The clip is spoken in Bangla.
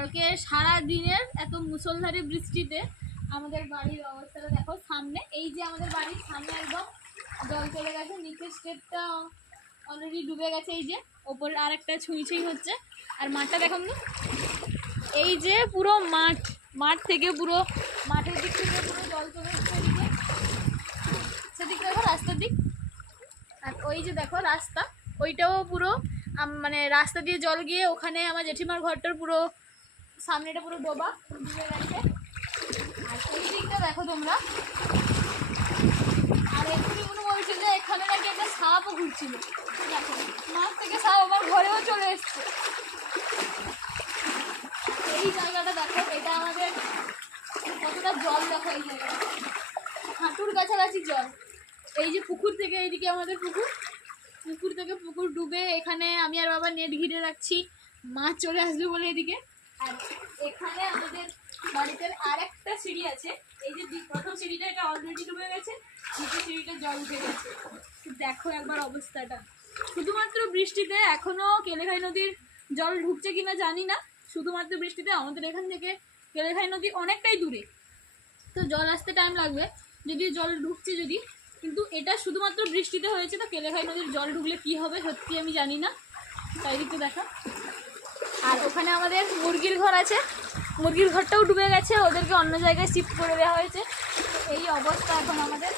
কালকে সারা দিনের এত মুষলধারে বৃষ্টিতে আমাদের বাড়ির অবস্থাটা দেখো। সামনে এই যে আমাদের বাড়ির সামনে একদম জল চলে গেছে, নিচের স্টেপটা অলরেডি ডুবে গেছে, এই যে ওপরে আর একটা ছুঁই ছুঁই হচ্ছে। আর মাঠটা দেখুন, এই যে পুরো মাঠ থেকে পুরো মাঠের দিক থেকে পুরো জল চলে গেছে এদিকে, সেদিক দেখো রাস্তার দিক। আর ওই যে দেখো রাস্তা, ওইটাও পুরো মানে রাস্তা দিয়ে জল গিয়ে ওখানে আমার জেঠিমার ঘরটার পুরো সামনেটা পুরো ডোবা ডুবে গেছে। আর ওই দিকটা দেখো তোমরা। আর এক্ষুনি মনে বলছে যে এখানে নাকি একটা সাপও ঘুরছিল, দেখো মাছ থেকে সাপ আমার ঘরেও চলে এসছে। এই জায়গাটা দেখো, এটা আমাদের কতটা জল দেখো, এই জায়গাটা হাঁটুর কাছাকাছি জল। এই যে পুকুর থেকে এইদিকে আমাদের পুকুর থেকে পুকুর ডুবে এখানে আমি আর বাবা নেট ঘিরে রাখছি, মাছ চলে আসবে বলে এদিকে। আর এখানে আমাদের বাড়িতে আর একটা সিঁড়ি আছে, এই যে প্রথম সিঁড়িটা এটা অলরেডি ডুবে গেছে, নিচের সিঁড়িটা জল উঠে গেছে। দেখো একবার অবস্থাটা। শুধুমাত্র বৃষ্টিতে এখনো কেলেঘাই নদীর জল ঢুকছে কিনা জানি না, শুধুমাত্র বৃষ্টিতে আমাদের এখান থেকে কেলেঘাই নদী অনেকটাই দূরে, তো জল আসতে টাইম লাগবে, যদিও জল ঢুকছে যদি, কিন্তু এটা শুধুমাত্র বৃষ্টিতে হয়েছে। তো কেলেঘাই নদীর জল ঢুকলে কি হবে সত্যি আমি জানি না, তাই দিকে দেখা। আর ওখানে আমাদের মুরগির ঘর আছে, মুরগির ঘরটাও ডুবে গেছে, ওদেরকে অন্য জায়গায় শিফট করে দেওয়া হয়েছে। এই অবস্থা এখন আমাদের।